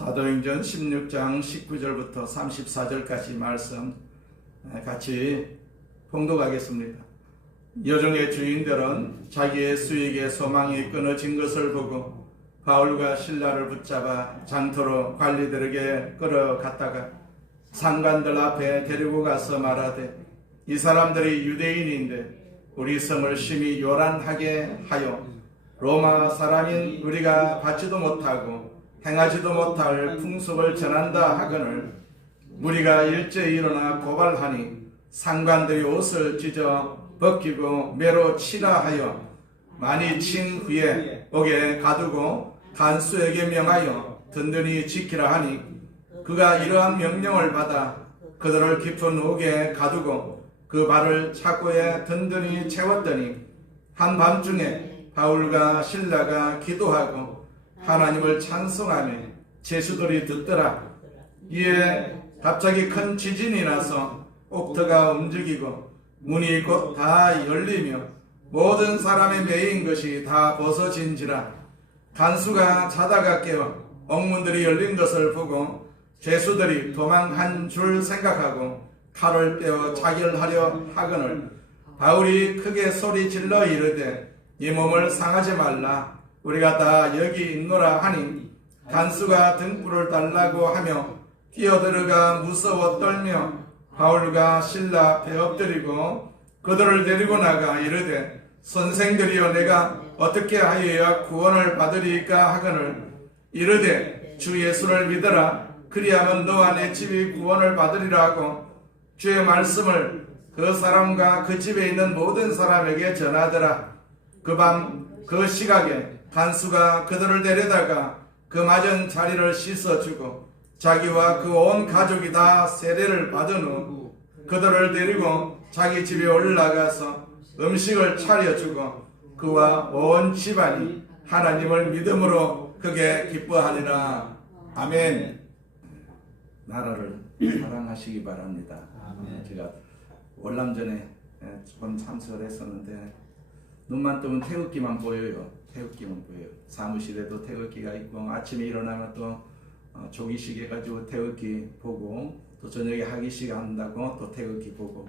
사도행전 16장 19절부터 34절까지 말씀 같이 봉독하겠습니다. 여종의 주인들은 자기의 수익에 소망이 끊어진 것을 보고 바울과 실라를 붙잡아 장터로 관리들에게 끌어갔다가 상관들 앞에 데리고 가서 말하되, 이 사람들이 유대인인데 우리 성을 심히 요란하게 하여 로마 사람인 우리가 받지도 못하고 행하지도 못할 풍습을 전한다 하거늘 무리가 일제히 일어나 고발하니 상관들이 옷을 찢어 벗기고 매로 치라 하여 많이 친 후에 옥에 가두고 간수에게 명하여 든든히 지키라 하니, 그가 이러한 명령을 받아 그들을 깊은 옥에 가두고 그 발을 차고에 든든히 채웠더니 한밤중에 바울과 실라가 기도하고 하나님을 찬송하며 제수들이 듣더라. 이에 갑자기 큰 지진이 나서 옥터가 움직이고 문이 곧 다 열리며 모든 사람의 매인 것이 다 벗어진지라. 간수가 자다가 깨어 옥문들이 열린 것을 보고 죄수들이 도망한 줄 생각하고 칼을 빼어 자결하려 하거늘 바울이 크게 소리 질러 이르되, 이 몸을 상하지 말라, 우리가 다 여기 있노라 하니 간수가 등불을 달라고 하며 뛰어들어가 무서워 떨며 바울과 실라 앞에 엎드리고 그들을 데리고 나가 이르되, 선생들이여 내가 어떻게 하여야 구원을 받으리까 하거늘 이르되, 주 예수를 믿어라, 그리하면 너와 내 집이 구원을 받으리라 하고 주의 말씀을 그 사람과 그 집에 있는 모든 사람에게 전하더라. 그 밤 그 시각에 간수가 그들을 데려다가 그 맞은 자리를 씻어주고 자기와 그 온 가족이 다 세례를 받은 후 그들을 데리고 자기 집에 올라가서 음식을 차려주고 그와 온 집안이 하나님을 믿음으로 크게 기뻐하리라. 아멘. 나라를 사랑하시기 바랍니다. 제가 월남전에 좀 참석을 했었는데 눈만 뜨면 태극기만 보여요. 태극기만 보여요. 사무실에도 태극기가 있고 아침에 일어나면 또 조기식 해가지고 태극기 보고 또 저녁에 학위식 한다고 또 태극기 보고,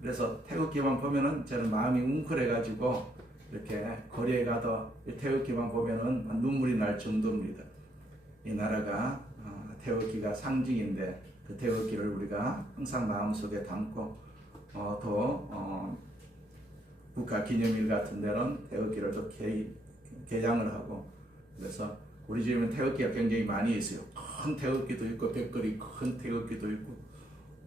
그래서 태극기만 보면은 저는 마음이 웅크려가지고 이렇게 거리에 가도 태극기만 보면은 눈물이 날 정도입니다. 이 나라가 태극기가 상징인데 그 태극기를 우리가 항상 마음속에 담고 국가 기념일 같은 데는 태극기를 또 개장을 하고, 그래서 우리 집에는 태극기가 굉장히 많이 있어요. 큰 태극기도 있고 벽걸이 큰 태극기도 있고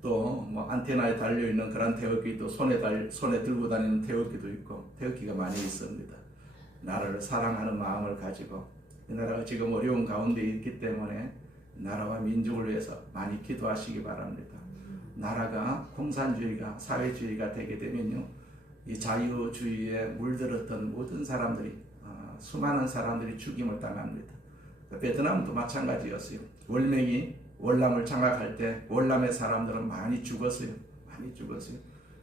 또 뭐 안테나에 달려있는 그런 태극기도 손에 들고 다니는 태극기도 있고 태극기가 많이 있습니다. 나라를 사랑하는 마음을 가지고 이 나라가 지금 어려운 가운데 있기 때문에 나라와 민족을 위해서 많이 기도하시기 바랍니다. 나라가 공산주의가 사회주의가 되게 되면요, 이 자유주의에 물들었던 모든 사람들이 수많은 사람들이 죽임을 당합니다. 베트남도 마찬가지였어요. 월맹이 월남을 장악할 때 월남의 사람들은 많이 죽었어요.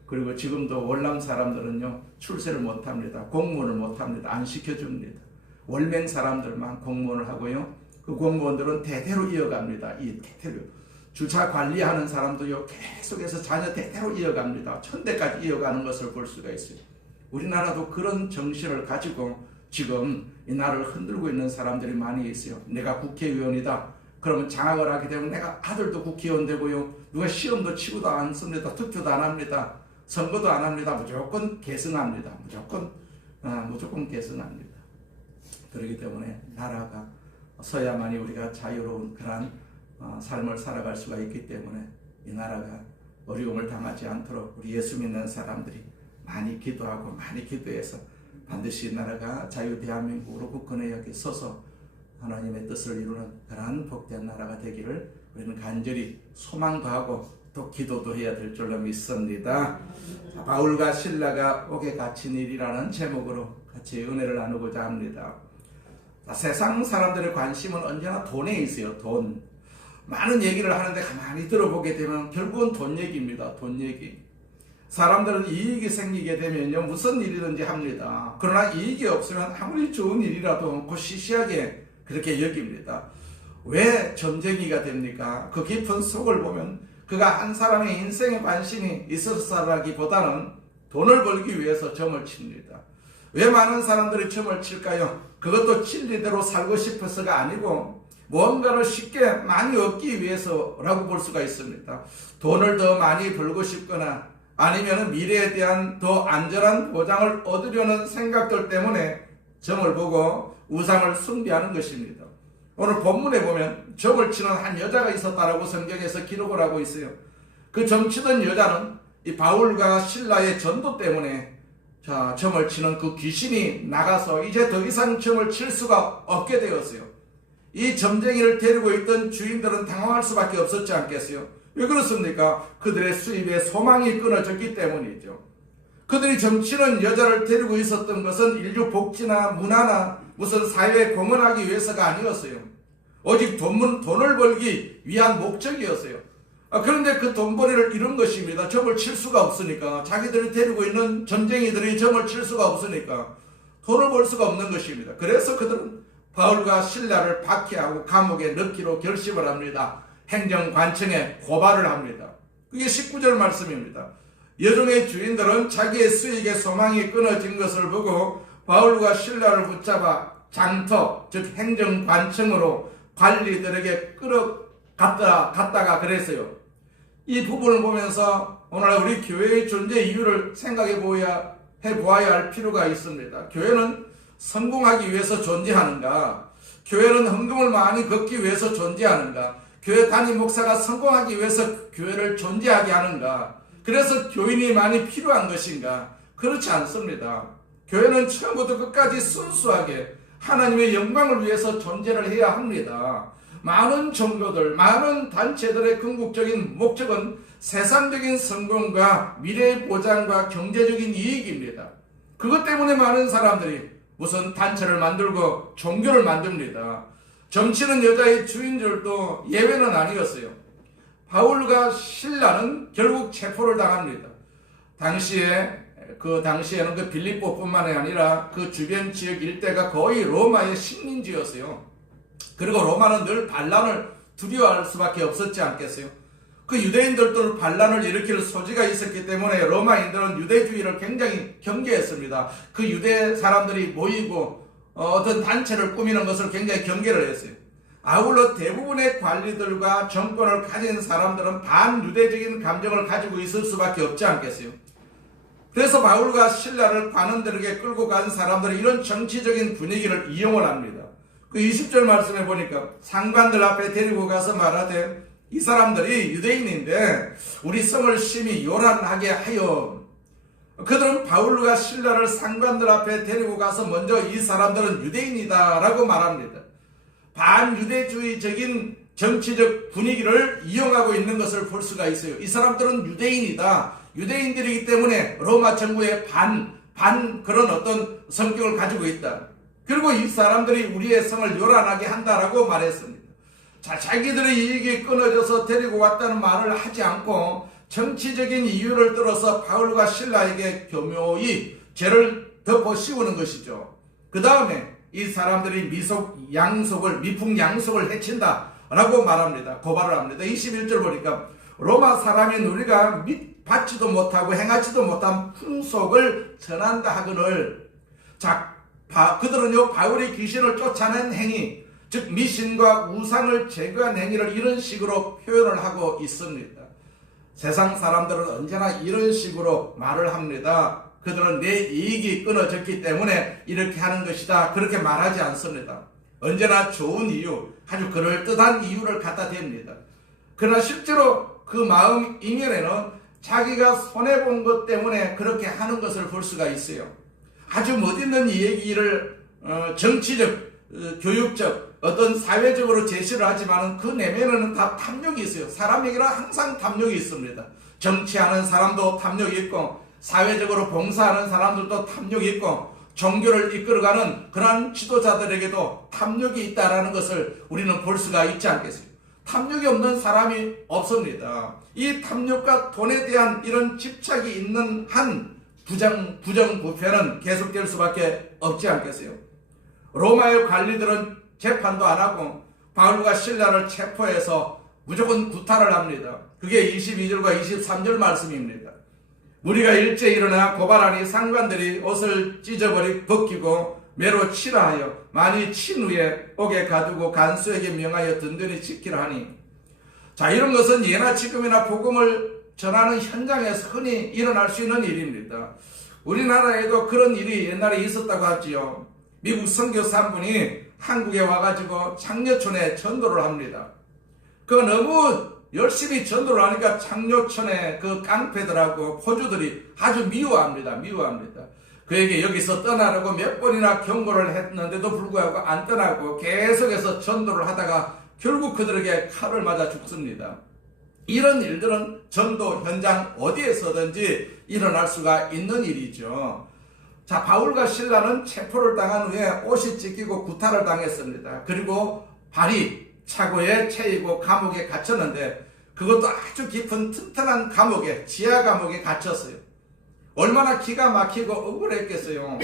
그리고 지금도 월남 사람들은요 출세를 못합니다. 공무원을 못합니다. 안 시켜줍니다. 월맹 사람들만 공무원을 하고요, 그 공무원들은 대대로 이어갑니다. 이 대대로 주차 관리하는 사람도요 계속해서 자녀 대대로 이어갑니다. 천대까지 이어가는 것을 볼 수가 있어요. 우리나라도 그런 정신을 가지고 지금 이 나라를 흔들고 있는 사람들이 많이 있어요. 내가 국회의원이다 그러면 장악을 하게 되면 내가 아들도 국회의원 되고요, 누가 시험도 치고도 않습니다. 투표도 안 합니다. 선거도 안 합니다. 무조건 계승합니다. 무조건 계승합니다. 그렇기 때문에 나라가 서야만이 우리가 자유로운 그런 삶을 살아갈 수가 있기 때문에 이 나라가 어려움을 당하지 않도록 우리 예수 믿는 사람들이 많이 기도하고 많이 기도해서 반드시 이 나라가 자유 대한민국으로 굳건히 여기 서서 하나님의 뜻을 이루는 그러한 복된 나라가 되기를 우리는 간절히 소망도 하고 또 기도도 해야 될 줄로 믿습니다. 자, 바울과 실라가 옥에 갇힌 일이라는 제목으로 같이 은혜를 나누고자 합니다. 자, 세상 사람들의 관심은 언제나 돈에 있어요. 돈. 많은 얘기를 하는데 가만히 들어보게 되면 결국은 돈 얘기입니다. 돈 얘기. 사람들은 이익이 생기게 되면요 무슨 일이든지 합니다. 그러나 이익이 없으면 아무리 좋은 일이라도 그 시시하게 그렇게 여깁니다. 왜 점쟁이가 됩니까? 그 깊은 속을 보면 그가 한 사람의 인생에 관심이 있었다기보다는 돈을 벌기 위해서 점을 칩니다. 왜 많은 사람들이 점을 칠까요? 그것도 진리대로 살고 싶어서가 아니고 무언가를 쉽게 많이 얻기 위해서라고 볼 수가 있습니다. 돈을 더 많이 벌고 싶거나 아니면 미래에 대한 더 안전한 보장을 얻으려는 생각들 때문에 점을 보고 우상을 숭배하는 것입니다. 오늘 본문에 보면 점을 치는 한 여자가 있었다라고 성경에서 기록을 하고 있어요. 그 점 치던 여자는 이 바울과 실라의 전도 때문에 점을 치는 그 귀신이 나가서 이제 더 이상 점을 칠 수가 없게 되었어요. 이 점쟁이를 데리고 있던 주인들은 당황할 수밖에 없었지 않겠어요? 왜 그렇습니까? 그들의 수입에 소망이 끊어졌기 때문이죠. 그들이 점치는 여자를 데리고 있었던 것은 인류 복지나 문화나 무슨 사회에 공헌하기 위해서가 아니었어요. 오직 돈을 벌기 위한 목적이었어요. 그런데 그 돈벌이를 이룬 것입니다. 점을 칠 수가 없으니까. 자기들이 데리고 있는 점쟁이들이 점을 칠 수가 없으니까 돈을 벌 수가 없는 것입니다. 그래서 그들은 바울과 실라를 박해하고 감옥에 넣기로 결심을 합니다. 행정관청에 고발을 합니다. 그게 19절 말씀입니다. 여종의 주인들은 자기의 수익에 소망이 끊어진 것을 보고 바울과 실라를 붙잡아 장터, 즉 행정관청으로 관리들에게 끌어갔다가 그랬어요. 이 부분을 보면서 오늘 우리 교회의 존재 이유를 생각해 보아야 할 필요가 있습니다. 교회는 성공하기 위해서 존재하는가? 교회는 헌금을 많이 걷기 위해서 존재하는가? 교회 담임 목사가 성공하기 위해서 교회를 존재하게 하는가? 그래서 교인이 많이 필요한 것인가? 그렇지 않습니다. 교회는 처음부터 끝까지 순수하게 하나님의 영광을 위해서 존재를 해야 합니다. 많은 종교들, 많은 단체들의 궁극적인 목적은 세상적인 성공과 미래의 보장과 경제적인 이익입니다. 그것 때문에 많은 사람들이 무슨 단체를 만들고 종교를 만듭니다. 점치는 여자의 주인들도 예외는 아니었어요. 바울과 실라는 결국 체포를 당합니다. 당시에는 그 빌립보뿐만이 아니라 그 주변 지역 일대가 거의 로마의 식민지였어요. 그리고 로마는 늘 반란을 두려워할 수밖에 없었지 않겠어요? 그 유대인들도 반란을 일으킬 소지가 있었기 때문에 로마인들은 유대주의를 굉장히 경계했습니다. 그 유대 사람들이 모이고 어떤 단체를 꾸미는 것을 굉장히 경계를 했어요. 아울러 대부분의 관리들과 정권을 가진 사람들은 반유대적인 감정을 가지고 있을 수밖에 없지 않겠어요? 그래서 바울과 실라를 관원들에게 끌고 간 사람들은 이런 정치적인 분위기를 이용을 합니다. 그 20절 말씀에 보니까 상관들 앞에 데리고 가서 말하되 이 사람들이 유대인인데 우리 성을 심히 요란하게 하여. 그들은 바울과 실라를 상관들 앞에 데리고 가서 먼저 이 사람들은 유대인이다 라고 말합니다. 반유대주의적인 정치적 분위기를 이용하고 있는 것을 볼 수가 있어요. 이 사람들은 유대인이다. 유대인들이기 때문에 로마 정부의 그런 어떤 성격을 가지고 있다. 그리고 이 사람들이 우리의 성을 요란하게 한다라고 말했습니다. 자기들의 이익이 끊어져서 데리고 왔다는 말을 하지 않고 정치적인 이유를 들어서 바울과 실라에게 교묘히 죄를 덮어 씌우는 것이죠. 그 다음에 이 사람들이 미풍양속을 해친다라고 말합니다. 고발을 합니다. 21절 보니까 로마 사람인 우리가 받지도 못하고 행하지도 못한 풍속을 전한다 하거늘. 그들은요 바울이 귀신을 쫓아낸 행위, 즉 미신과 우상을 제거한 행위를 이런 식으로 표현을 하고 있습니다. 세상 사람들은 언제나 이런 식으로 말을 합니다. 그들은 내 이익이 끊어졌기 때문에 이렇게 하는 것이다, 그렇게 말하지 않습니다. 언제나 좋은 이유, 아주 그럴듯한 이유를 갖다 댑니다. 그러나 실제로 그 마음 이면에는 자기가 손해본 것 때문에 그렇게 하는 것을 볼 수가 있어요. 아주 멋있는 얘기를 정치적, 교육적, 어떤 사회적으로 제시를 하지만 그 내면에는 다 탐욕이 있어요. 사람에게는 항상 탐욕이 있습니다. 정치하는 사람도 탐욕이 있고 사회적으로 봉사하는 사람들도 탐욕이 있고 종교를 이끌어가는 그러한 지도자들에게도 탐욕이 있다는 것을 우리는 볼 수가 있지 않겠어요? 탐욕이 없는 사람이 없습니다. 이 탐욕과 돈에 대한 이런 집착이 있는 한 부정부패는 계속될 수밖에 없지 않겠어요? 로마의 관리들은 재판도 안 하고 바울과 실라를 체포해서 무조건 구타를 합니다. 그게 22절과 23절 말씀입니다. 무리가 일제히 일어나 고발하니 상관들이 옷을 찢어버리 벗기고 매로 치라 하여 많이 친 후에 옥에 가두고 간수에게 명하여 든든히 지키라 하니, 자, 이런 것은 예나 지금이나 복음을 전하는 현장에서 흔히 일어날 수 있는 일입니다. 우리나라에도 그런 일이 옛날에 있었다고 하지요. 미국 선교사 한 분이 한국에 와가지고 장려촌에 전도를 합니다. 그 너무 열심히 전도를 하니까 장려촌의 그 깡패들하고 포주들이 아주 미워합니다. 그에게 여기서 떠나라고 몇 번이나 경고를 했는데도 불구하고 안 떠나고 계속해서 전도를 하다가 결국 그들에게 칼을 맞아 죽습니다. 이런 일들은 전도 현장 어디에서든지 일어날 수가 있는 일이죠. 자, 바울과 실라는 체포를 당한 후에 옷이 찢기고 구타를 당했습니다. 그리고 발이 차고에 채이고 감옥에 갇혔는데, 그것도 아주 깊은 튼튼한 감옥에, 지하 감옥에 갇혔어요. 얼마나 기가 막히고 억울했겠어요.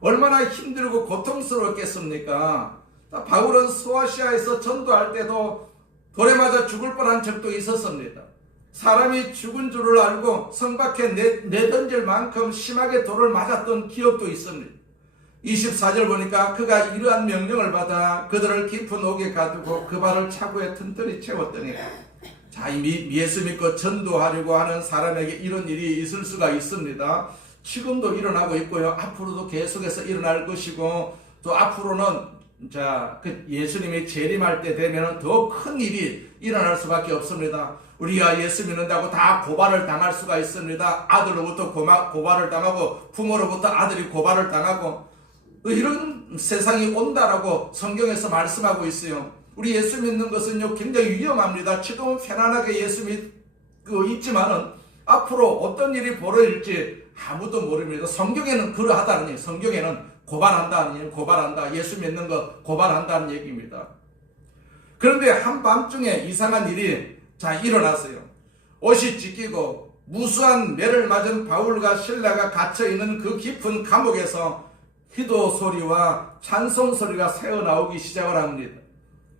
얼마나 힘들고 고통스러웠겠습니까? 바울은 소아시아에서 전도할 때도 돌에 맞아 죽을 뻔한 적도 있었습니다. 사람이 죽은 줄을 알고 성 밖에 내던질 만큼 심하게 돌을 맞았던 기억도 있습니다. 24절 보니까 그가 이러한 명령을 받아 그들을 깊은 옥에 가두고 그 발을 차고에 튼튼히 채웠더니, 자, 예수 믿고 전도하려고 하는 사람에게 이런 일이 있을 수가 있습니다. 지금도 일어나고 있고요. 앞으로도 계속해서 일어날 것이고, 또 앞으로는 그 예수님이 재림할 때 되면 더 큰 일이 일어날 수밖에 없습니다. 우리가 예수 믿는다고 다 고발을 당할 수가 있습니다. 아들로부터 고발을 당하고 부모로부터 아들이 고발을 당하고, 이런 세상이 온다라고 성경에서 말씀하고 있어요. 우리 예수 믿는 것은요 굉장히 위험합니다. 지금은 편안하게 예수 믿고 있지만은 앞으로 어떤 일이 벌어질지 아무도 모릅니다. 성경에는 그러하다는 얘기, 성경에는 고발한다. 예수 믿는 거 고발한다는 얘기입니다. 그런데 한밤중에 이상한 일이 일어났어요. 옷이 찢기고 무수한 매를 맞은 바울과 실라가 갇혀있는 그 깊은 감옥에서 기도 소리와 찬송 소리가 새어나오기 시작을 합니다.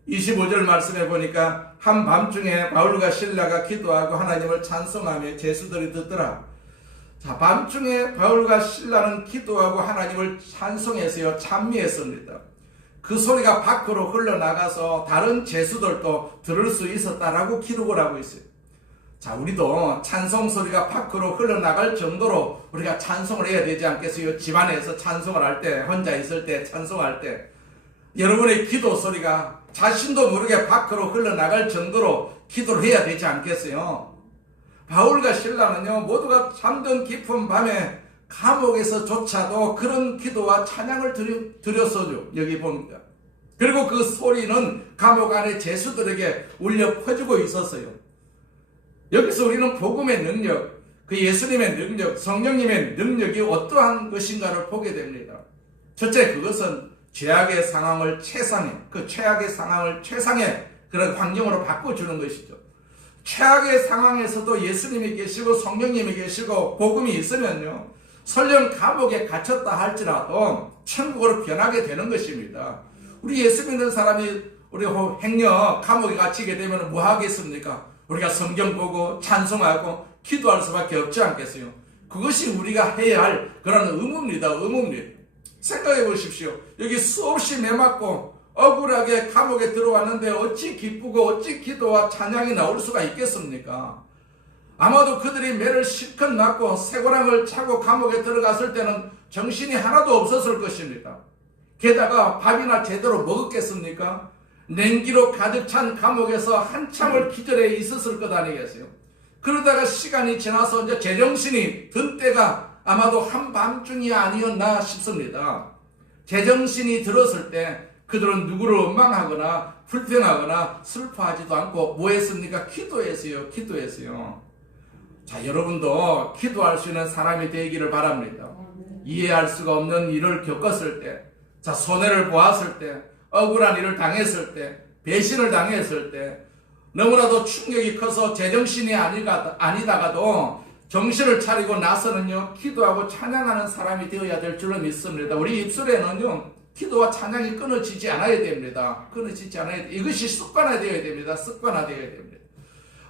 25절 말씀해 보니까 한밤중에 바울과 실라가 기도하고 하나님을 찬송하며 제수들이 듣더라. 자, 밤중에 바울과 실라는 기도하고 하나님을 찬송해서요 찬미했습니다. 그 소리가 밖으로 흘러나가서 다른 제수들도 들을 수 있었다라고 기록을 하고 있어요. 자, 우리도 찬송 소리가 밖으로 흘러나갈 정도로 우리가 찬송을 해야 되지 않겠어요? 집안에서 찬송을 할 때, 혼자 있을 때 찬송할 때 여러분의 기도 소리가 자신도 모르게 밖으로 흘러나갈 정도로 기도를 해야 되지 않겠어요? 바울과 실라는요 모두가 잠든 깊은 밤에 감옥에서조차도 그런 기도와 찬양을 드렸어요. 여기 봅니다. 그리고 그 소리는 감옥 안에 제수들에게 울려 퍼지고 있었어요. 여기서 우리는 복음의 능력, 그 예수님의 능력, 성령님의 능력이 어떠한 것인가를 보게 됩니다. 첫째, 그것은 죄악의 상황을 최상의 그런 환경으로 바꿔주는 것이죠. 최악의 상황에서도 예수님이 계시고 성령님이 계시고 복음이 있으면요 설령 감옥에 갇혔다 할지라도 천국으로 변하게 되는 것입니다. 우리 예수 믿는 사람이 우리 행여 감옥에 갇히게 되면 뭐 하겠습니까? 우리가 성경 보고 찬송하고 기도할 수밖에 없지 않겠어요? 그것이 우리가 해야 할 그런 의무입니다. 생각해 보십시오. 여기 수없이 매맞고 억울하게 감옥에 들어왔는데 어찌 기쁘고 어찌 기도와 찬양이 나올 수가 있겠습니까? 아마도 그들이 매를 실컷 맞고 쇠고랑을 차고 감옥에 들어갔을 때는 정신이 하나도 없었을 것입니다. 게다가 밥이나 제대로 먹었겠습니까? 냉기로 가득 찬 감옥에서 한참을 기절해 있었을 것 아니겠어요? 그러다가 시간이 지나서 이제 제정신이 든 때가 아마도 한밤중이 아니었나 싶습니다. 제정신이 들었을 때 그들은 누구를 원망하거나 불평하거나 슬퍼하지도 않고 뭐 했습니까? 기도했어요. 자, 여러분도 기도할 수 있는 사람이 되기를 바랍니다. 이해할 수가 없는 일을 겪었을 때, 자, 손해를 보았을 때, 억울한 일을 당했을 때, 배신을 당했을 때, 너무나도 충격이 커서 제정신이 아니다가도 정신을 차리고 나서는요 기도하고 찬양하는 사람이 되어야 될 줄로 믿습니다. 우리 입술에는요 기도와 찬양이 끊어지지 않아야 됩니다. 끊어지지 않아야 돼. 이것이 습관화되어야 됩니다. 습관화되어야 됩니다.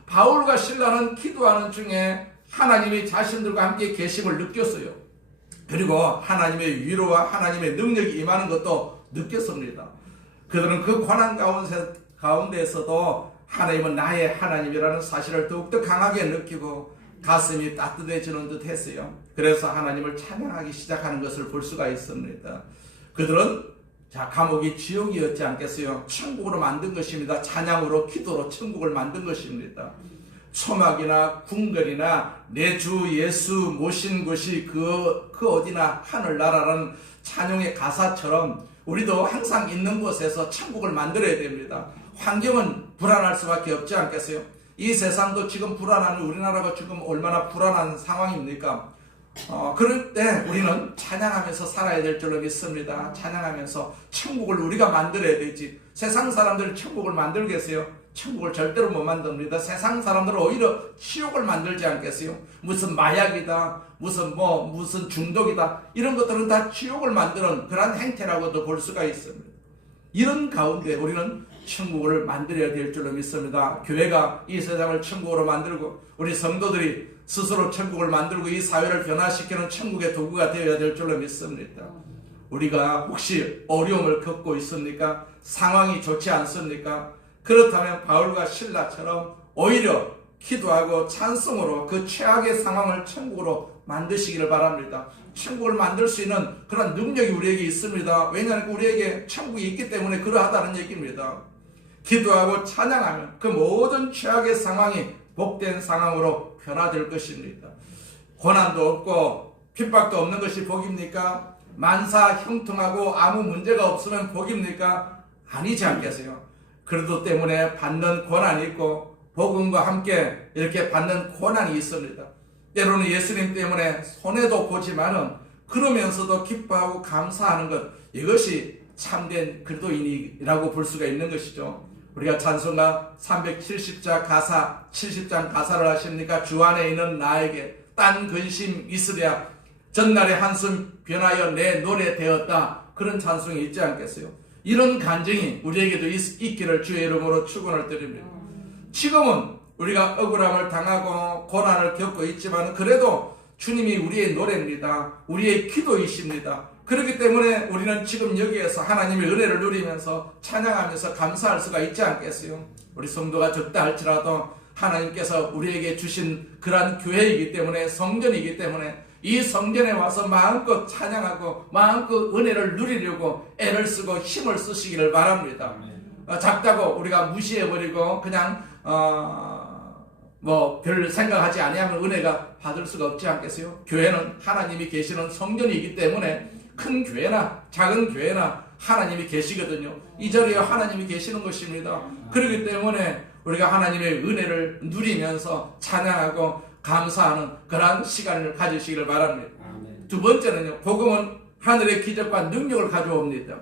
바울과 실라는 기도하는 중에 하나님이 자신들과 함께 계심을 느꼈어요. 그리고 하나님의 위로와 하나님의 능력이 임하는 것도 느꼈습니다. 그들은 그 고난 가운데에서도 하나님은 나의 하나님이라는 사실을 더욱더 강하게 느끼고 가슴이 따뜻해지는 듯 했어요. 그래서 하나님을 찬양하기 시작하는 것을 볼 수가 있습니다. 그들은 감옥이 지옥이었지 않겠어요? 천국으로 만든 것입니다. 찬양으로 기도로 천국을 만든 것입니다. 초막이나 궁궐이나 내 주 예수 모신 곳이 그 어디나 하늘나라라는 찬양의 가사처럼 우리도 항상 있는 곳에서 천국을 만들어야 됩니다. 환경은 불안할 수밖에 없지 않겠어요? 이 세상도 지금 불안한, 우리나라가 지금 얼마나 불안한 상황입니까? 그럴 때 우리는 찬양하면서 살아야 될 줄로 믿습니다. 찬양하면서 천국을 우리가 만들어야 되지. 세상 사람들은 천국을 만들겠어요? 천국을 절대로 못 만듭니다. 세상 사람들은 오히려 지옥을 만들지 않겠어요? 무슨 마약이다, 무슨 중독이다, 이런 것들은 다 지옥을 만드는 그런 행태라고도 볼 수가 있습니다. 이런 가운데 우리는 천국을 만들어야 될 줄로 믿습니다. 교회가 이 세상을 천국으로 만들고 우리 성도들이 스스로 천국을 만들고 이 사회를 변화시키는 천국의 도구가 되어야 될 줄로 믿습니다. 우리가 혹시 어려움을 겪고 있습니까? 상황이 좋지 않습니까? 그렇다면 바울과 실라처럼 오히려 기도하고 찬송으로 그 최악의 상황을 천국으로 만드시기를 바랍니다. 천국을 만들 수 있는 그런 능력이 우리에게 있습니다. 왜냐하면 우리에게 천국이 있기 때문에 그러하다는 얘기입니다. 기도하고 찬양하면 그 모든 최악의 상황이 복된 상황으로 변화될 것입니다. 고난도 없고 핍박도 없는 것이 복입니까? 만사 형통하고 아무 문제가 없으면 복입니까? 아니지 않겠어요? 그래도 때문에 받는 고난이 있고 복음과 함께 이렇게 받는 고난이 있습니다. 때로는 예수님 때문에 손해도 보지만은 그러면서도 기뻐하고 감사하는 것, 이것이 참된 그리스도인이라고 볼 수가 있는 것이죠. 우리가 찬송가 370장 가사를 하십니까? 주 안에 있는 나에게 딴 근심 있으랴 전날의 한숨 변하여 내 노래 되었다. 그런 찬송이 있지 않겠어요? 이런 간증이 우리에게도 있기를 주의 이름으로 축원을 드립니다. 지금은 우리가 억울함을 당하고 고난을 겪고 있지만 그래도 주님이 우리의 노래입니다. 우리의 기도이십니다. 그렇기 때문에 우리는 지금 여기에서 하나님의 은혜를 누리면서 찬양하면서 감사할 수가 있지 않겠어요? 우리 성도가 적다 할지라도 하나님께서 우리에게 주신 그러한 교회이기 때문에, 성전이기 때문에 이 성전에 와서 마음껏 찬양하고 마음껏 은혜를 누리려고 애를 쓰고 힘을 쓰시기를 바랍니다. 작다고 우리가 무시해버리고 그냥 별 생각하지 아니하면 은혜가 받을 수가 없지 않겠어요? 교회는 하나님이 계시는 성전이기 때문에 큰 교회나 작은 교회나 하나님이 계시거든요. 이 자리에 하나님이 계시는 것입니다. 그렇기 때문에 우리가 하나님의 은혜를 누리면서 찬양하고 감사하는 그러한 시간을 가지시기를 바랍니다. 두 번째는요, 복음은 하늘의 기적과 능력을 가져옵니다.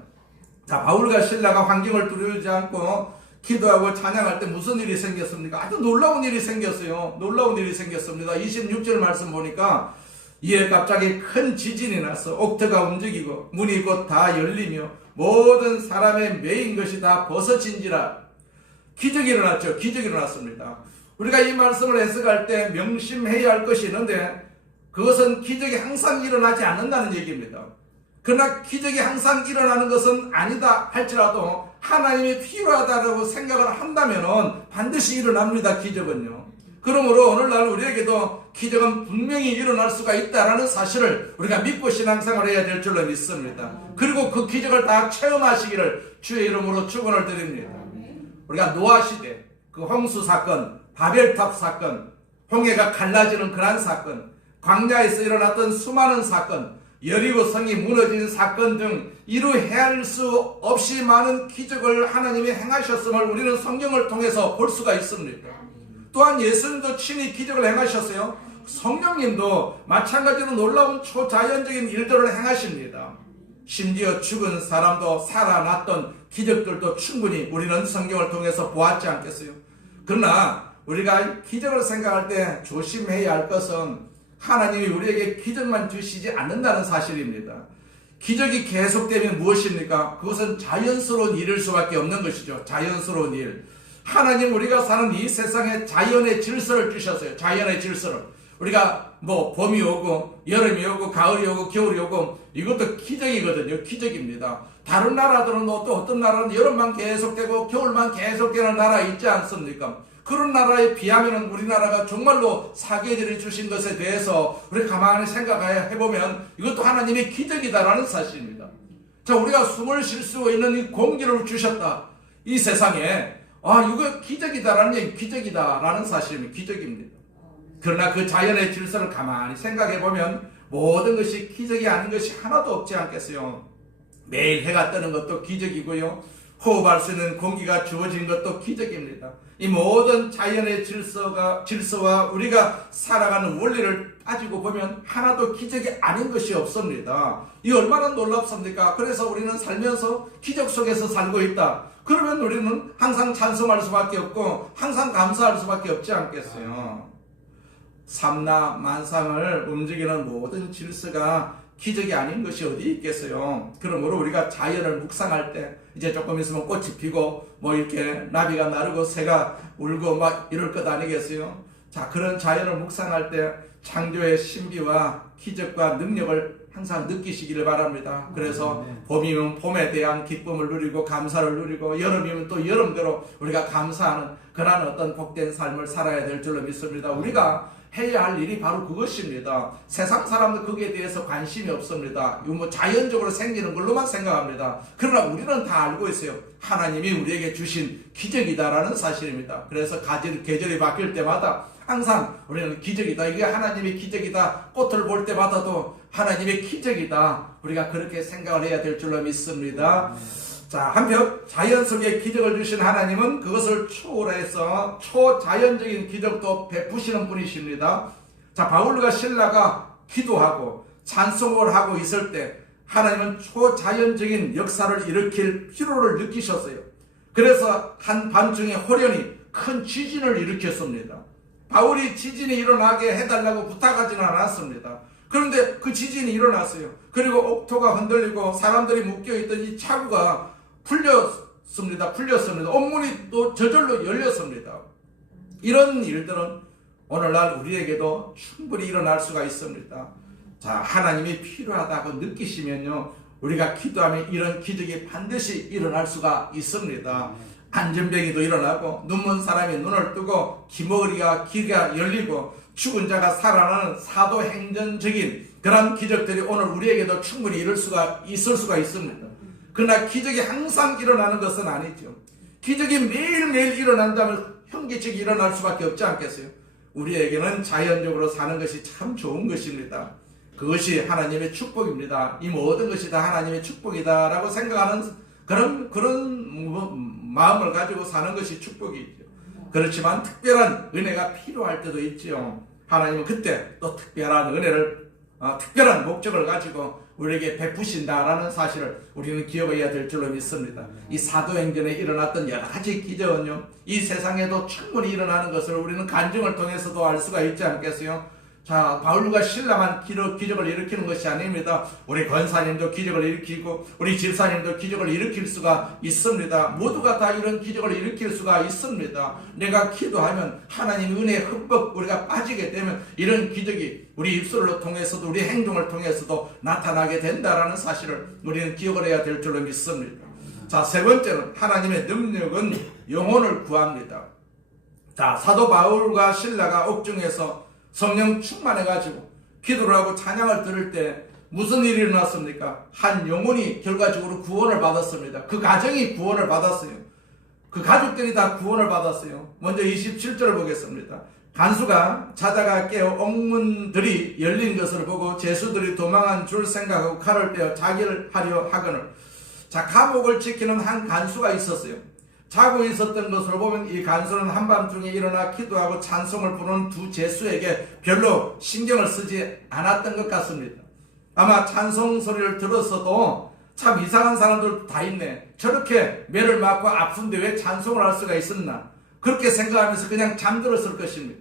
자, 바울과 실라가 환경을 두려워하지 않고 기도하고 찬양할 때 무슨 일이 생겼습니까? 아주 놀라운 일이 생겼어요. 놀라운 일이 생겼습니다. 26절 말씀 보니까 이에 갑자기 큰 지진이 났어. 옥토가 움직이고 문이 곧 다 열리며 모든 사람의 매인 것이 다 벗어진지라. 기적이 일어났죠. 기적이 일어났습니다. 우리가 이 말씀을 해석할 때 명심해야 할 것이 있는데 그것은 기적이 항상 일어나지 않는다는 얘기입니다. 그러나 기적이 항상 일어나는 것은 아니다 할지라도 하나님이 필요하다고 생각을 한다면 반드시 일어납니다. 기적은요. 그러므로 오늘날 우리에게도 기적은 분명히 일어날 수가 있다는 사실을 우리가 믿고 신앙생활을 해야 될 줄로 믿습니다. 그리고 그 기적을 다 체험하시기를 주의 이름으로 축원을 드립니다. 우리가 노아 시대 그 홍수 사건, 바벨탑 사건, 홍해가 갈라지는 그러한 사건, 광야에서 일어났던 수많은 사건, 여리고 성이 무너진 사건 등 이루 헤아릴 수 없이 많은 기적을 하나님이 행하셨음을 우리는 성경을 통해서 볼 수가 있습니다. 또한 예수님도 친히 기적을 행하셨어요. 성령님도 마찬가지로 놀라운 초자연적인 일들을 행하십니다. 심지어 죽은 사람도 살아났던 기적들도 충분히 우리는 성경을 통해서 보았지 않겠어요? 그러나 우리가 기적을 생각할 때 조심해야 할 것은 하나님이 우리에게 기적만 주시지 않는다는 사실입니다. 기적이 계속되면 무엇입니까? 그것은 자연스러운 일일 수밖에 없는 것이죠. 자연스러운 일. 하나님 우리가 사는 이 세상에 자연의 질서를 주셨어요. 자연의 질서를. 우리가 뭐 봄이 오고 여름이 오고 가을이 오고 겨울이 오고 이것도 기적이거든요. 기적입니다. 다른 나라들은 또 어떤 나라는 여름만 계속되고 겨울만 계속되는 나라 있지 않습니까? 그런 나라에 비하면 우리나라가 정말로 사계절이 주신 것에 대해서 우리 가만히 생각해보면 이것도 하나님의 기적이다라는 사실입니다. 자, 우리가 숨을 쉴 수 있는 이 공기를 주셨다. 이 세상에 이거 기적이다라는 얘기, 기적이다라는 사실입니다. 기적입니다. 그러나 그 자연의 질서를 가만히 생각해보면 모든 것이 기적이 아닌 것이 하나도 없지 않겠어요. 매일 해가 뜨는 것도 기적이고요. 호흡할 수 있는 공기가 주어진 것도 기적입니다. 이 모든 자연의 질서와 우리가 살아가는 원리를 따지고 보면 하나도 기적이 아닌 것이 없습니다. 이 얼마나 놀랍습니까? 그래서 우리는 살면서 기적 속에서 살고 있다. 그러면 우리는 항상 찬송할 수밖에 없고 항상 감사할 수밖에 없지 않겠어요. 삼라 만상을 움직이는 모든 질서가 기적이 아닌 것이 어디 있겠어요. 그러므로 우리가 자연을 묵상할 때 이제 조금 있으면 꽃이 피고 뭐 이렇게 나비가 나르고 새가 울고 막 이럴 것 아니겠어요. 자, 그런 자연을 묵상할 때 창조의 신비와 기적과 능력을 항상 느끼시기를 바랍니다. 그래서 봄이면 봄에 대한 기쁨을 누리고 감사를 누리고 여름이면 또 여름대로 우리가 감사하는 그런 어떤 복된 삶을 살아야 될 줄로 믿습니다. 우리가 해야 할 일이 바로 그것입니다. 세상 사람들 거기에 대해서 관심이 없습니다. 이거 뭐 자연적으로 생기는 걸로만 생각합니다. 그러나 우리는 다 알고 있어요. 하나님이 우리에게 주신 기적이다라는 사실입니다. 그래서 계절이 바뀔 때마다 항상 우리는 기적이다. 이게 하나님의 기적이다. 꽃을 볼 때마다도 하나님의 기적이다. 우리가 그렇게 생각을 해야 될 줄로 믿습니다. 자, 한편 자연 속에 기적을 주신 하나님은 그것을 초월해서 초자연적인 기적도 베푸시는 분이십니다. 자, 바울과 실라가 기도하고 찬송을 하고 있을 때 하나님은 초자연적인 역사를 일으킬 필요를 느끼셨어요. 그래서 한밤중에 호련히 큰 지진을 일으켰습니다. 바울이 지진이 일어나게 해달라고 부탁하지는 않았습니다. 그런데 그 지진이 일어났어요. 그리고 옥토가 흔들리고 사람들이 묶여있던 이 차구가 풀렸습니다. 온문이 또 저절로 열렸습니다. 이런 일들은 오늘날 우리에게도 충분히 일어날 수가 있습니다. 자, 하나님이 필요하다고 느끼시면요, 우리가 기도하면 이런 기적이 반드시 일어날 수가 있습니다. 안전병이도 일어나고 눈먼 사람이 눈을 뜨고 귀가 열리고 죽은 자가 살아나는 사도행전적인 그런 기적들이 오늘 우리에게도 충분히 있을 수가 있습니다. 그러나 기적이 항상 일어나는 것은 아니죠. 기적이 매일매일 일어난다면 현기적이 일어날 수밖에 없지 않겠어요. 우리에게는 자연적으로 사는 것이 참 좋은 것입니다. 그것이 하나님의 축복입니다. 이 모든 것이 다 하나님의 축복이다라고 생각하는 그런 마음을 가지고 사는 것이 축복이죠. 그렇지만 특별한 은혜가 필요할 때도 있죠. 하나님은 그때 또 특별한 은혜를 특별한 목적을 가지고 우리에게 베푸신다라는 사실을 우리는 기억해야 될 줄로 믿습니다. 이 사도행전에 일어났던 여러 가지 기적은요, 이 세상에도 충분히 일어나는 것을 우리는 간증을 통해서도 알 수가 있지 않겠어요? 자, 바울과 실라만 기적을 일으키는 것이 아닙니다. 우리 권사님도 기적을 일으키고 우리 집사님도 기적을 일으킬 수가 있습니다. 모두가 다 이런 기적을 일으킬 수가 있습니다. 내가 기도하면 하나님 은혜에 흠뻑 우리가 빠지게 되면 이런 기적이 우리 입술을 통해서도 우리 행동을 통해서도 나타나게 된다라는 사실을 우리는 기억을 해야 될 줄로 믿습니다. 자, 세 번째는 하나님의 능력은 영혼을 구합니다. 자, 사도 바울과 실라가 옥중에서 성령 충만해가지고 기도를 하고 찬양을 들을 때 무슨 일이 일어났습니까? 한 영혼이 결과적으로 구원을 받았습니다. 그 가정이 구원을 받았어요. 그 가족들이 다 구원을 받았어요. 먼저 27절을 보겠습니다. 간수가 자다가 깨어 옥문들이 열린 것을 보고 죄수들이 도망한 줄 생각하고 칼을 빼어 자기를 하려 하거늘. 자, 감옥을 지키는 한 간수가 있었어요. 자고 있었던 것을 보면 이 간수는 한밤중에 일어나 기도하고 찬송을 부르는 두 죄수에게 별로 신경을 쓰지 않았던 것 같습니다. 아마 찬송 소리를 들었어도 참 이상한 사람들 다 있네. 저렇게 매를 맞고 아픈데 왜 찬송을 할 수가 있었나? 그렇게 생각하면서 그냥 잠들었을 것입니다.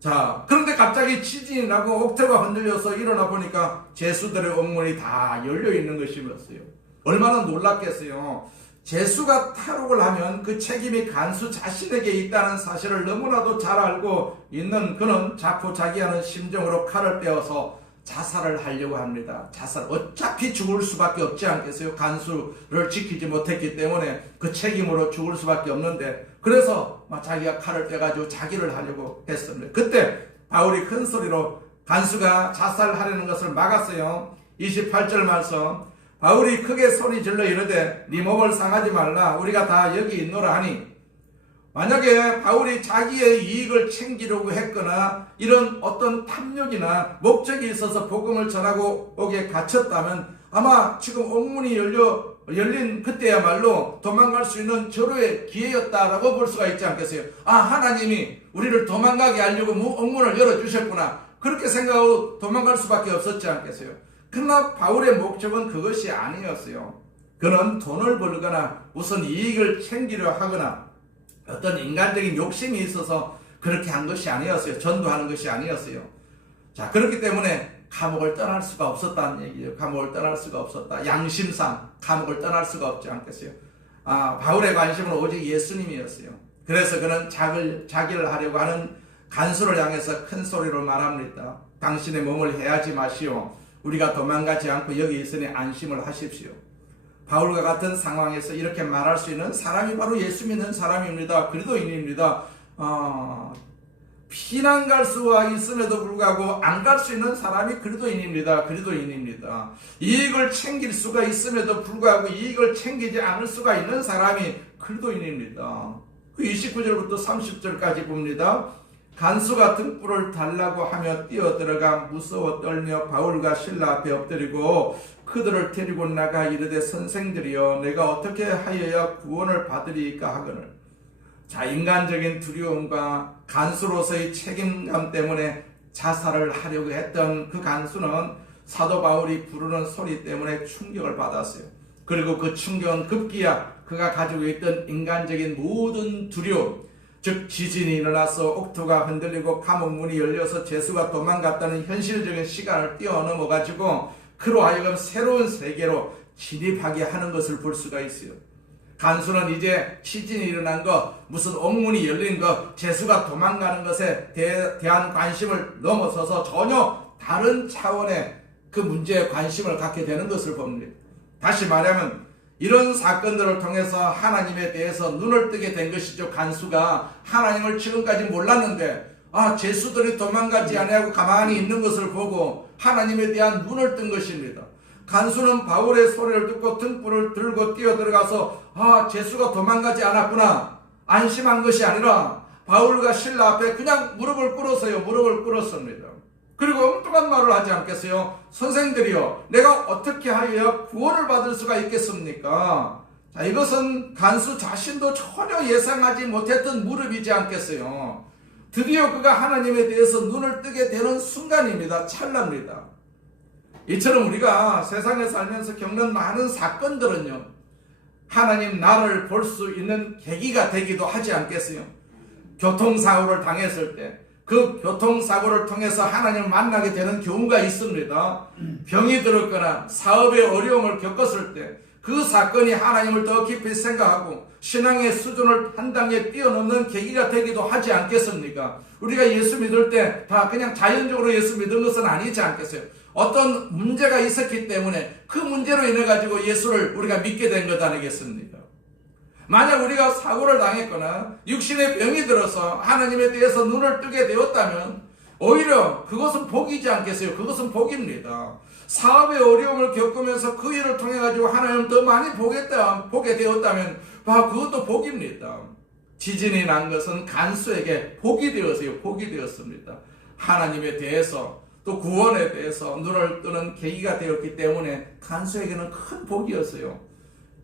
자, 그런데 갑자기 지진이 나고 옥토가 흔들려서 일어나 보니까 제수들의 옥문이 다 열려 있는 것이었어요. 얼마나 놀랐겠어요. 제수가 탈옥을 하면 그 책임이 간수 자신에게 있다는 사실을 너무나도 잘 알고 있는 그는 자포자기하는 심정으로 칼을 빼어서 자살을 하려고 합니다. 자살, 어차피 죽을 수밖에 없지 않겠어요? 간수를 지키지 못했기 때문에 그 책임으로 죽을 수밖에 없는데, 그래서 자기가 칼을 빼가지고 자기를 하려고 했습니다. 그때 바울이 큰 소리로 간수가 자살하려는 것을 막았어요. 28절 말씀, 바울이 크게 소리 질러 이르되 네 몸을 상하지 말라, 우리가 다 여기 있노라 하니, 만약에 바울이 자기의 이익을 챙기려고 했거나 이런 어떤 탐욕이나 목적이 있어서 복음을 전하고 오게 갇혔다면 아마 지금 옥문이 열린 그때야말로 도망갈 수 있는 절호의 기회였다라고 볼 수가 있지 않겠어요? 아, 하나님이 우리를 도망가게 하려고 옥문을 열어주셨구나, 그렇게 생각하고 도망갈 수밖에 없었지 않겠어요? 그러나 바울의 목적은 그것이 아니었어요. 그는 돈을 벌거나 우선 이익을 챙기려 하거나 어떤 인간적인 욕심이 있어서 그렇게 한 것이 아니었어요. 전도하는 것이 아니었어요. 자, 그렇기 때문에 감옥을 떠날 수가 없었다는 얘기예요. 감옥을 떠날 수가 없었다. 양심상 감옥을 떠날 수가 없지 않겠어요? 바울의 관심은 오직 예수님이었어요. 그래서 그는 자기를 하려고 하는 간수를 향해서 큰 소리로 말합니다. 당신의 몸을 해하지 마시오. 우리가 도망가지 않고 여기 있으니 안심을 하십시오. 바울과 같은 상황에서 이렇게 말할 수 있는 사람이 바로 예수 믿는 사람입니다. 그리스도인입니다. 피난 갈 수가 있음에도 불구하고 안 갈 수 있는 사람이 그리스도인입니다. 그리스도인입니다. 이익을 챙길 수가 있음에도 불구하고 이익을 챙기지 않을 수가 있는 사람이 그리스도인입니다. 그 29절부터 30절까지 봅니다. 간수가 등불을 달라고 하며 뛰어들어가 무서워 떨며 바울과 실라 앞에 엎드리고 그들을 데리고 나가 이르되 선생들이여 내가 어떻게 하여야 구원을 받으리이까 하거늘. 자, 인간적인 두려움과 간수로서의 책임감 때문에 자살을 하려고 했던 그 간수는 사도 바울이 부르는 소리 때문에 충격을 받았어요. 그리고 그 충격은 급기야 그가 가지고 있던 인간적인 모든 두려움, 즉 지진이 일어나서 옥토가 흔들리고 감옥 문이 열려서 제수가 도망갔다는 현실적인 시간을 뛰어넘어 가지고 그로 하여금 새로운 세계로 진입하게 하는 것을 볼 수가 있어요. 간수는 이제 지진이 일어난 것, 무슨 옥문이 열린 것, 제수가 도망가는 것에 대한 관심을 넘어서서 전혀 다른 차원의 그 문제에 관심을 갖게 되는 것을 봅니다. 다시 말하면 이런 사건들을 통해서 하나님에 대해서 눈을 뜨게 된 것이죠. 간수가 하나님을 지금까지 몰랐는데 제수들이 도망가지 아니하고 가만히 있는 것을 보고 하나님에 대한 눈을 뜬 것입니다. 간수는 바울의 소리를 듣고 등불을 들고 뛰어들어가서 제수가 도망가지 않았구나 안심한 것이 아니라 바울과 실라 앞에 그냥 무릎을 꿇었어요. 무릎을 꿇었습니다. 그리고 엉뚱한 말을 하지 않겠어요? 선생들이여 내가 어떻게 하여야 구원을 받을 수가 있겠습니까? 자, 이것은 간수 자신도 전혀 예상하지 못했던 무릎이지 않겠어요? 드디어 그가 하나님에 대해서 눈을 뜨게 되는 순간입니다. 찰나입니다. 이처럼 우리가 세상에 살면서 겪는 많은 사건들은요, 하나님 나를 볼 수 있는 계기가 되기도 하지 않겠어요? 교통사고를 당했을 때 그 교통사고를 통해서 하나님을 만나게 되는 경우가 있습니다. 병이 들었거나 사업의 어려움을 겪었을 때 그 사건이 하나님을 더 깊이 생각하고 신앙의 수준을 한 단계 뛰어넘는 계기가 되기도 하지 않겠습니까? 우리가 예수 믿을 때 다 그냥 자연적으로 예수 믿은 것은 아니지 않겠어요? 어떤 문제가 있었기 때문에 그 문제로 인해 가지고 예수를 우리가 믿게 된 것 아니겠습니까? 만약 우리가 사고를 당했거나 육신의 병이 들어서 하나님에 대해서 눈을 뜨게 되었다면 오히려 그것은 복이지 않겠어요? 그것은 복입니다. 사업의 어려움을 겪으면서 그 일을 통해 가지고 하나님을 더 많이 보게 되었다면 그것도 복입니다. 지진이 난 것은 간수에게 복이 되었어요. 복이 되었습니다. 하나님에 대해서 또 구원에 대해서 눈을 뜨는 계기가 되었기 때문에 간수에게는 큰 복이었어요.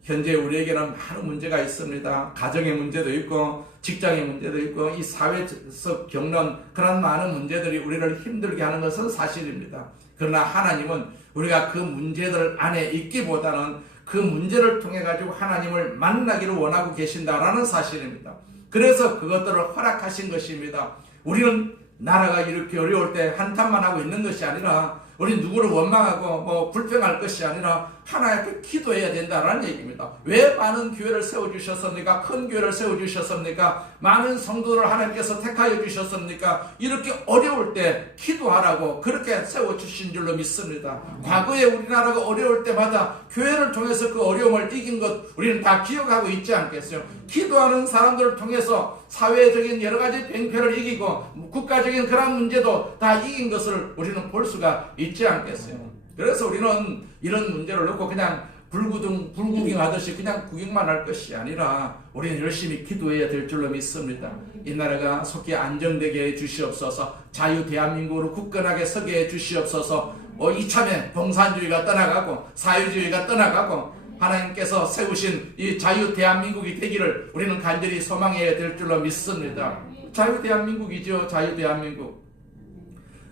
현재 우리에게는 많은 문제가 있습니다. 가정의 문제도 있고 직장의 문제도 있고 이 사회에서 겪는 그런 많은 문제들이 우리를 힘들게 하는 것은 사실입니다. 그러나 하나님은 우리가 그 문제들 안에 있기보다는 그 문제를 통해 가지고 하나님을 만나기를 원하고 계신다라는 사실입니다. 그래서 그것들을 허락하신 것입니다. 우리는 나라가 이렇게 어려울 때 한탄만 하고 있는 것이 아니라 우리 누구를 원망하고 불평할 것이 아니라 하나님 앞에 기도해야 된다는 얘기입니다. 왜 많은 교회를 세워주셨습니까? 큰 교회를 세워주셨습니까? 많은 성도를 하나님께서 택하여 주셨습니까? 이렇게 어려울 때 기도하라고 그렇게 세워주신 줄로 믿습니다. 과거에 우리나라가 어려울 때마다 교회를 통해서 그 어려움을 이긴 것 우리는 다 기억하고 있지 않겠어요? 기도하는 사람들을 통해서 사회적인 여러 가지 병폐를 이기고 국가적인 그런 문제도 다 이긴 것을 우리는 볼 수가 있지 않겠어요? 그래서 우리는 이런 문제를 놓고 그냥 불구경하듯이 그냥 구경만 할 것이 아니라 우리는 열심히 기도해야 될 줄로 믿습니다. 이 나라가 속히 안정되게 해 주시옵소서. 자유 대한민국으로 굳건하게 서게 해 주시옵소서. 이참에 공산주의가 떠나가고 사회주의가 떠나가고 하나님께서 세우신 이 자유 대한민국이 되기를 우리는 간절히 소망해야 될 줄로 믿습니다. 자유 대한민국이죠. 자유 대한민국.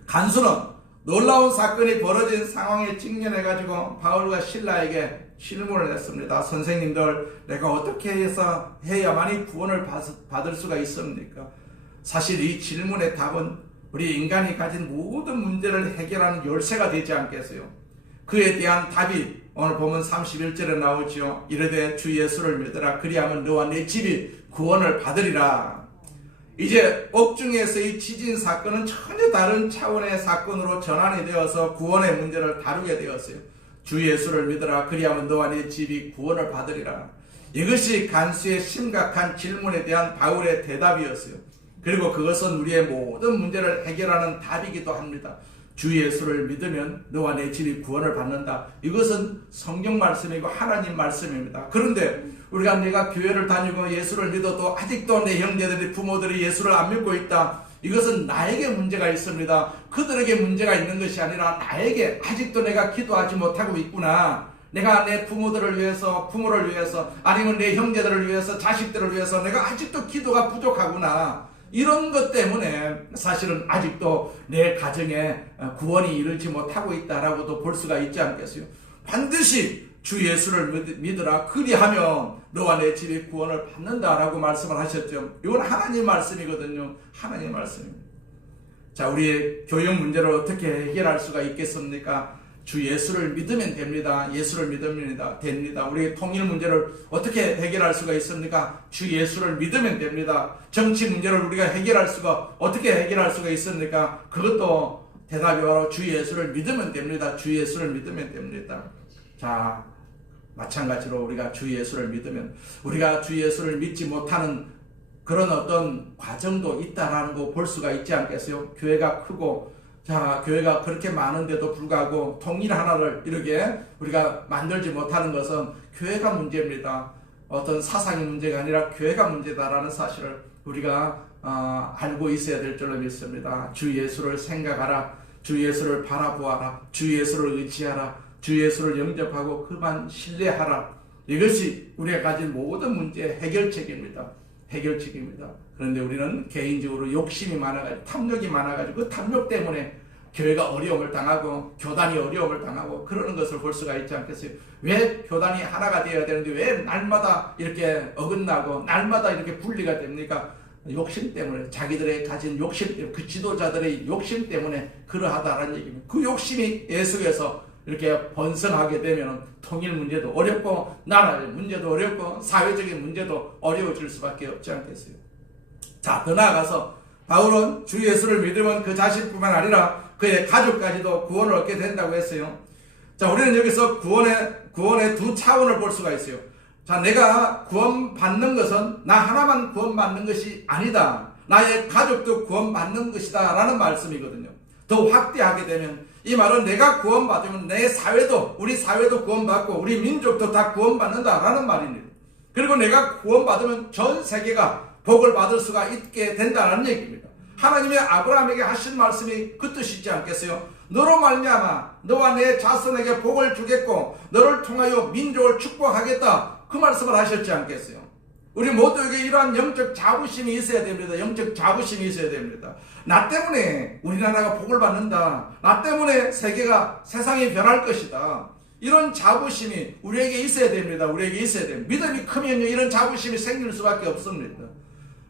간수는 놀라운 사건이 벌어진 상황에 직면해가지고 바울과 실라에게 질문을 했습니다. 선생님들, 내가 어떻게 해서 해야만이 구원을 받을 수가 있습니까? 사실 이 질문의 답은 우리 인간이 가진 모든 문제를 해결하는 열쇠가 되지 않겠어요? 그에 대한 답이 오늘 보면 31절에 나오죠. 이르되 주 예수를 믿으라. 그리하면 너와 내 집이 구원을 받으리라. 이제 옥중에서의 지진 사건은 전혀 다른 차원의 사건으로 전환이 되어서 구원의 문제를 다루게 되었어요. 주 예수를 믿으라. 그리하면 너와 네 집이 구원을 받으리라. 이것이 간수의 심각한 질문에 대한 바울의 대답이었어요. 그리고 그것은 우리의 모든 문제를 해결하는 답이기도 합니다. 주 예수를 믿으면 너와 내 집이 구원을 받는다. 이것은 성경 말씀이고 하나님 말씀입니다. 그런데 우리가 내가 교회를 다니고 예수를 믿어도 아직도 내 형제들이 부모들이 예수를 안 믿고 있다. 이것은 나에게 문제가 있습니다. 그들에게 문제가 있는 것이 아니라 나에게 아직도 내가 기도하지 못하고 있구나. 내가 내 부모들을 위해서, 부모를 위해서, 아니면 내 형제들을 위해서, 자식들을 위해서 내가 아직도 기도가 부족하구나. 이런 것 때문에 사실은 아직도 내 가정에 구원이 이르지 못하고 있다라고도 볼 수가 있지 않겠어요? 반드시 주 예수를 믿으라. 그리하면 너와 내 집이 구원을 받는다라고 말씀을 하셨죠. 이건 하나님 말씀이거든요. 하나님 말씀입니다. 자, 우리의 교육 문제를 어떻게 해결할 수가 있겠습니까? 주 예수를 믿으면 됩니다. 예수를 믿으면 됩니다. 우리의 통일 문제를 어떻게 해결할 수가 있습니까? 주 예수를 믿으면 됩니다. 정치 문제를 우리가 해결할 수가 어떻게 해결할 수가 있습니까? 그것도 대답이 바로 주 예수를 믿으면 됩니다. 주 예수를 믿으면 됩니다. 자, 마찬가지로 우리가 주 예수를 믿으면 우리가 주 예수를 믿지 못하는 그런 어떤 과정도 있다라는 거 볼 수가 있지 않겠어요? 교회가 크고 자, 교회가 그렇게 많은데도 불구하고 통일 하나를 이렇게 우리가 만들지 못하는 것은 교회가 문제입니다. 어떤 사상의 문제가 아니라 교회가 문제다라는 사실을 우리가 알고 있어야 될 줄로 믿습니다. 주 예수를 생각하라. 주 예수를 바라보아라. 주 예수를 의지하라. 주 예수를 영접하고 그만 신뢰하라. 이것이 우리가 가진 모든 문제의 해결책입니다. 해결책입니다. 그런데 우리는 개인적으로 욕심이 많아가지고 탐욕이 많아가지고 그 탐욕 때문에 교회가 어려움을 당하고 교단이 어려움을 당하고 그러는 것을 볼 수가 있지 않겠어요? 왜 교단이 하나가 되어야 되는데 왜 날마다 이렇게 어긋나고 날마다 이렇게 분리가 됩니까? 욕심 때문에, 자기들의 가진 욕심 때문에, 그 지도자들의 욕심 때문에 그러하다라는 얘기입니다. 그 욕심이 계속해서 이렇게 번성하게 되면 통일 문제도 어렵고 나라의 문제도 어렵고 사회적인 문제도 어려워질 수밖에 없지 않겠어요? 자, 더 나아가서 바울은 주 예수를 믿으면 그 자신뿐만 아니라 그의 가족까지도 구원을 얻게 된다고 했어요. 자, 우리는 여기서 구원의 두 차원을 볼 수가 있어요. 자, 내가 구원받는 것은 나 하나만 구원받는 것이 아니다. 나의 가족도 구원받는 것이다 라는 말씀이거든요. 더 확대하게 되면 이 말은 내가 구원받으면 내 사회도, 우리 사회도 구원받고 우리 민족도 다 구원받는다 라는 말입니다. 그리고 내가 구원받으면 전 세계가 복을 받을 수가 있게 된다는 얘기입니다. 하나님이 아브라함에게 하신 말씀이 그 뜻이지 않겠어요? 너로 말미암아 너와 내 자손에게 복을 주겠고 너를 통하여 민족을 축복하겠다, 그 말씀을 하셨지 않겠어요? 우리 모두에게 이러한 영적 자부심이 있어야 됩니다. 영적 자부심이 있어야 됩니다. 나 때문에 우리나라가 복을 받는다. 나 때문에 세상이 변할 것이다. 이런 자부심이 우리에게 있어야 됩니다. 우리에게 있어야 됩니다. 믿음이 크면요, 이런 자부심이 생길 수밖에 없습니다.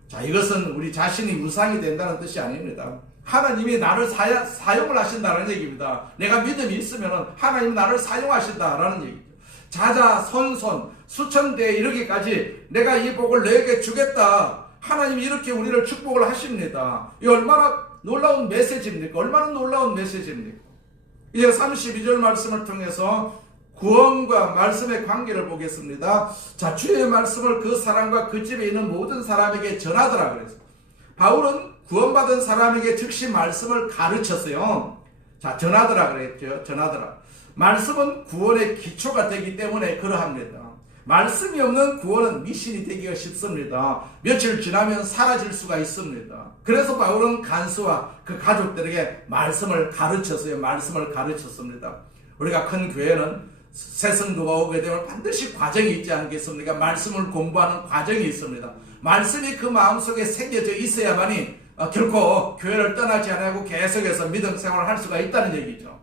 자, 이것은 우리 자신이 우상이 된다는 뜻이 아닙니다. 하나님이 나를 사용을 하신다는 얘기입니다. 내가 믿음이 있으면 하나님 나를 사용하신다라는 얘기죠. 자자, 손손, 수천대에 이르기까지 내가 이 복을 너에게 주겠다. 하나님이 이렇게 우리를 축복을 하십니다. 이 얼마나 놀라운 메시지입니까? 얼마나 놀라운 메시지입니까? 이제 32절 말씀을 통해서 구원과 말씀의 관계를 보겠습니다. 자, 주의 말씀을 그 사람과 그 집에 있는 모든 사람에게 전하더라 그랬어요. 바울은 구원받은 사람에게 즉시 말씀을 가르쳤어요. 자, 전하더라 그랬죠. 전하더라. 말씀은 구원의 기초가 되기 때문에 그러합니다. 말씀이 없는 구원은 미신이 되기가 쉽습니다. 며칠 지나면 사라질 수가 있습니다. 그래서 바울은 간수와 그 가족들에게 말씀을 가르쳤어요. 말씀을 가르쳤습니다. 우리가 큰 교회는 새 성도가 오게 되면 반드시 과정이 있지 않겠습니까? 말씀을 공부하는 과정이 있습니다. 말씀이 그 마음속에 새겨져 있어야만이 결코 교회를 떠나지 않고 계속해서 믿음 생활을 할 수가 있다는 얘기죠.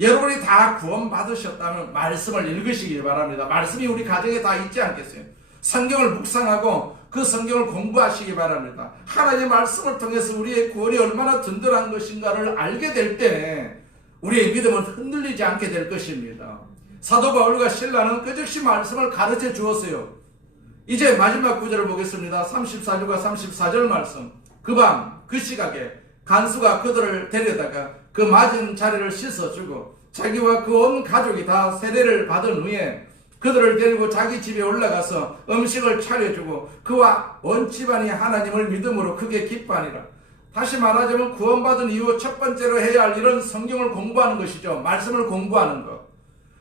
여러분이 다 구원 받으셨다면 말씀을 읽으시기 바랍니다. 말씀이 우리 가정에 다 있지 않겠어요? 성경을 묵상하고 그 성경을 공부하시기 바랍니다. 하나님의 말씀을 통해서 우리의 구원이 얼마나 든든한 것인가를 알게 될 때 우리의 믿음은 흔들리지 않게 될 것입니다. 사도 바울과 실라는 그 즉시 말씀을 가르쳐 주었어요. 이제 마지막 구절을 보겠습니다. 34절과 34절 말씀. 그 밤 그 시각에 간수가 그들을 데려다가 그 맞은 자리를 씻어주고 자기와 그 온 가족이 다 세례를 받은 후에 그들을 데리고 자기 집에 올라가서 음식을 차려주고 그와 온 집안이 하나님을 믿음으로 크게 기뻐하니라. 다시 말하자면 구원받은 이후 첫 번째로 해야 할 일은 성경을 공부하는 것이죠. 말씀을 공부하는 것.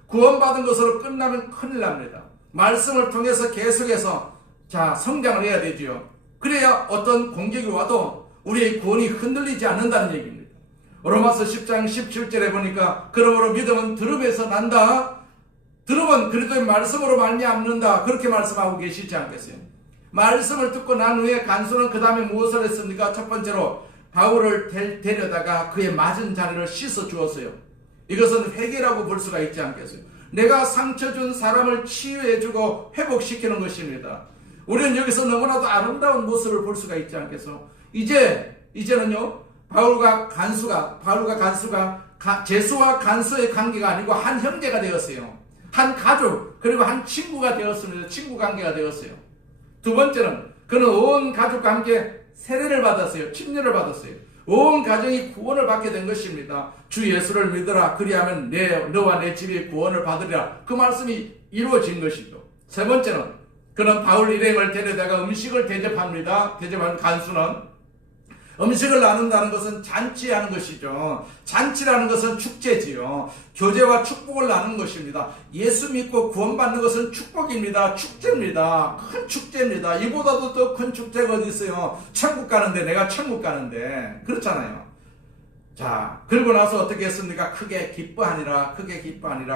구원받은 것으로 끝나면 큰일 납니다. 말씀을 통해서 계속해서 성장을 해야 되지요. 그래야 어떤 공격이 와도 우리의 구원이 흔들리지 않는다는 얘기입니다. 로마서 10장 17절에 보니까 그러므로 믿음은 들음에서 난다. 들음은 그리스도의 말씀으로 말미암는다. 그렇게 말씀하고 계시지 않겠어요? 말씀을 듣고 난 후에 간수는 그 다음에 무엇을 했습니까? 첫 번째로 바울을 데려다가 그의 맞은 자리를 씻어 주었어요. 이것은 회개라고 볼 수가 있지 않겠어요? 내가 상처 준 사람을 치유해주고 회복시키는 것입니다. 우리는 여기서 너무나도 아름다운 모습을 볼 수가 있지 않겠어요? 이제는요, 바울과 간수가 제수와 간수의 관계가 아니고 한 형제가 되었어요. 한 가족, 그리고 한 친구가 되었습니다. 친구 관계가 되었어요. 두 번째는 그는 온 가족과 함께 세례를 받았어요. 침례를 받았어요. 온 가정이 구원을 받게 된 것입니다. 주 예수를 믿으라. 그리하면 너와 내 집이 구원을 받으리라. 그 말씀이 이루어진 것이죠. 세 번째는 그는 바울 일행을 데려다가 음식을 대접합니다. 대접한 간수는 음식을 나눈다는 것은 잔치하는 것이죠. 잔치라는 것은 축제지요. 교제와 축복을 나누는 것입니다. 예수 믿고 구원받는 것은 축복입니다. 축제입니다. 큰 축제입니다. 이보다도 더 큰 축제가 어디 있어요? 천국 가는데, 내가 천국 가는데. 그렇잖아요. 자, 그리고 나서 어떻게 했습니까? 크게 기뻐하니라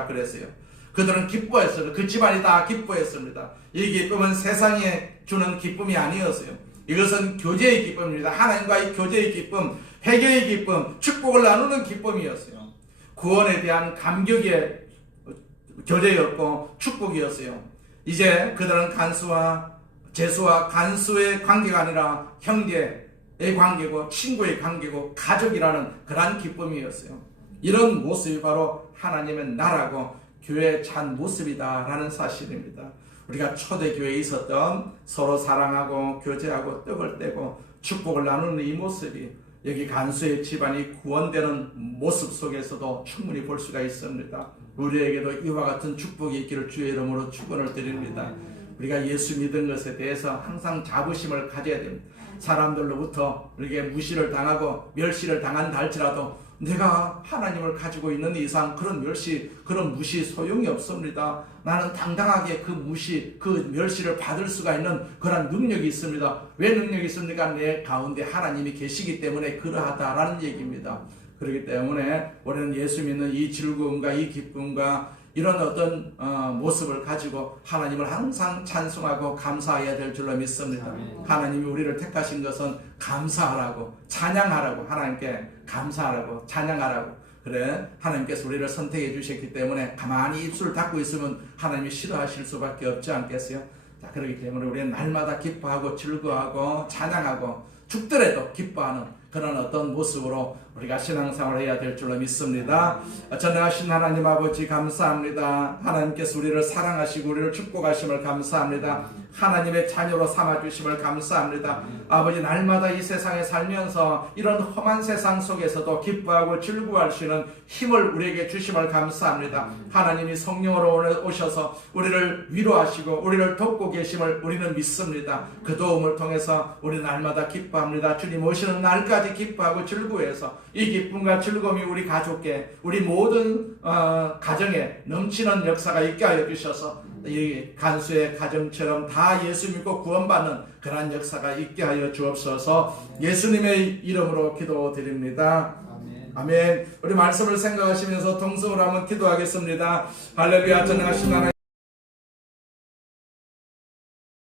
그랬어요. 그들은 기뻐했어요. 그 집안이 다 기뻐했습니다. 이 기쁨은 세상에 주는 기쁨이 아니었어요. 이것은 교제의 기쁨입니다. 하나님과의 교제의 기쁨, 회개의 기쁨, 축복을 나누는 기쁨이었어요. 구원에 대한 감격의 교제였고 축복이었어요. 이제 그들은 제수와 간수의 관계가 아니라 형제의 관계고 친구의 관계고 가족이라는 그러한 기쁨이었어요. 이런 모습이 바로 하나님의 나라고 교회의 참 모습이다라는 사실입니다. 우리가 초대교회에 있었던 서로 사랑하고 교제하고 떡을 떼고 축복을 나누는 이 모습이 여기 간수의 집안이 구원되는 모습 속에서도 충분히 볼 수가 있습니다. 우리에게도 이와 같은 축복이 있기를 주의 이름으로 축원을 드립니다. 우리가 예수 믿은 것에 대해서 항상 자부심을 가져야 됩니다. 사람들로부터 우리에게 무시를 당하고 멸시를 당한다 할지라도 내가 하나님을 가지고 있는 이상 그런 무시 소용이 없습니다. 나는 당당하게 그 멸시를 받을 수가 있는 그런 능력이 있습니다. 왜 능력이 있습니까? 내 가운데 하나님이 계시기 때문에 그러하다라는 얘기입니다. 그렇기 때문에 우리는 예수 믿는 이 즐거움과 이 기쁨과 이런 어떤 모습을 가지고 하나님을 항상 찬송하고 감사해야 될 줄로 믿습니다. 하나님이 우리를 택하신 것은 감사하라고, 찬양하라고, 하나님께 감사하라고, 찬양하라고. 그래, 하나님께서 우리를 선택해 주셨기 때문에 가만히 입술을 닫고 있으면 하나님이 싫어하실 수밖에 없지 않겠어요? 자, 그렇기 때문에 우리는 날마다 기뻐하고 즐거워하고 찬양하고 죽더라도 기뻐하는 그런 어떤 모습으로 우리가 신앙생활을 해야 될 줄로 믿습니다. 전능하신 하나님 아버지 감사합니다. 하나님께서 우리를 사랑하시고 우리를 축복하심을 감사합니다. 하나님의 자녀로 삼아주심을 감사합니다. 아버지, 날마다 이 세상에 살면서 이런 험한 세상 속에서도 기뻐하고 즐거워할 수 있는 힘을 우리에게 주심을 감사합니다. 하나님이 성령으로 오늘 오셔서 우리를 위로하시고 우리를 돕고 계심을 우리는 믿습니다. 그 도움을 통해서 우리 날마다 기뻐합니다. 주님 오시는 날까지 기뻐하고 즐거워해서 이 기쁨과 즐거움이 우리 가족께, 우리 모든 가정에 넘치는 역사가 있게 하여 주셔서 이 간수의 가정처럼 다 예수 믿고 구원받는 그러한 역사가 있게 하여 주옵소서. 예수님의 이름으로 기도드립니다. 아멘. 우리 말씀을 생각하시면서 동성으로 한번 기도하겠습니다. 할렐루야. 전능하신 하나님